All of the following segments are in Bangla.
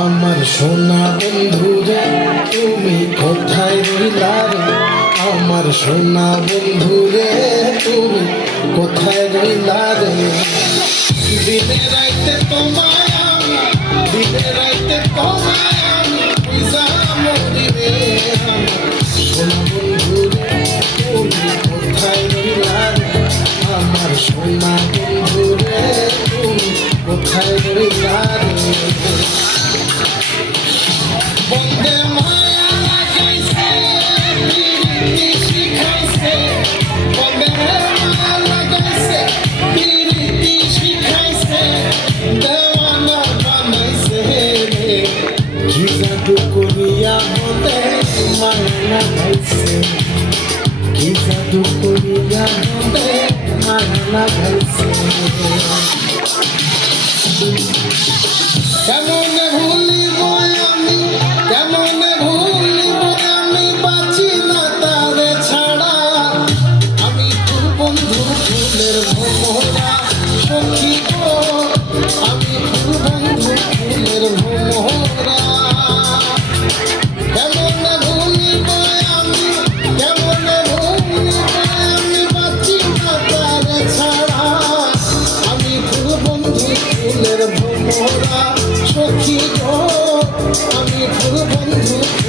আমার সোনা বন্ধুরে, তুমি কোথায় রইলা রে? আমার সোনা বন্ধুরে, তুমি কোথায় রইলা রে? দিনে রাইতে তোমায় তুমি কোথায় আমার সোনা কি জাদু করিয়া বন্দে মায়া লাগাইছে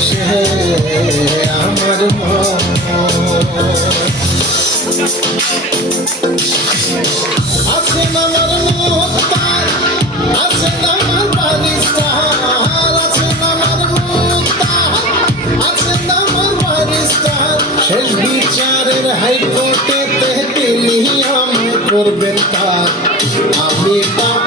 সে আমার মন আমার মুক্তার আছে আমার বারিস্তার আছে আমার মুক্তার আছে আমার বারিস্তার শেষ বিচারের হাইকোর্টে তিনি আমি করবেন তার আমি পাপি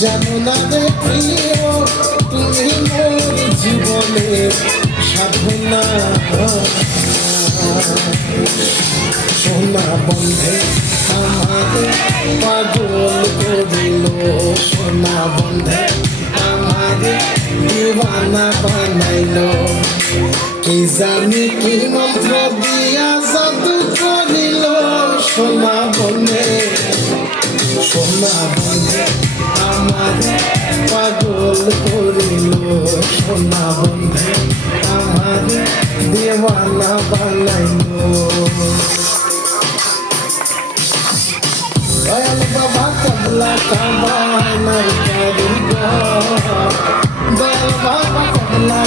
জানো না রে প্রিয়, তুমি মোর জীবনের সাধনা সোনা বন্ধে আমাদের পাগল করিল। সোনা বন্ধে আমাদের দিওয়ানা বানাইল। কি জানি কি মন্ত্র পাগল করিল সোনা বন্ধে আমাদের দেওয়ানা বানাইল। দয়াল বাবা কাবলা কাবানার কারিগর। দয়াল বাবা কাবলা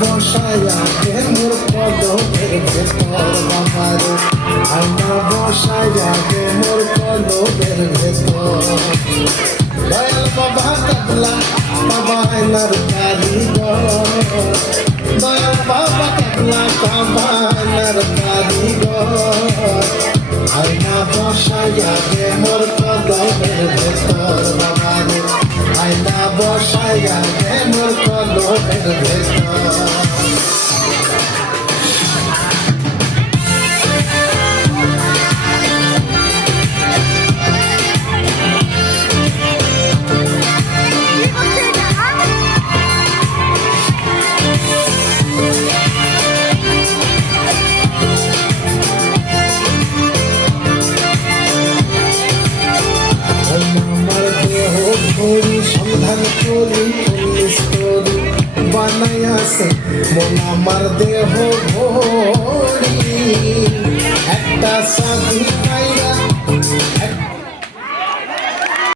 বসায়া কে মোর পদকের lá do. আছে। মন আমার দেহ ভরি। একটা সাধু একটা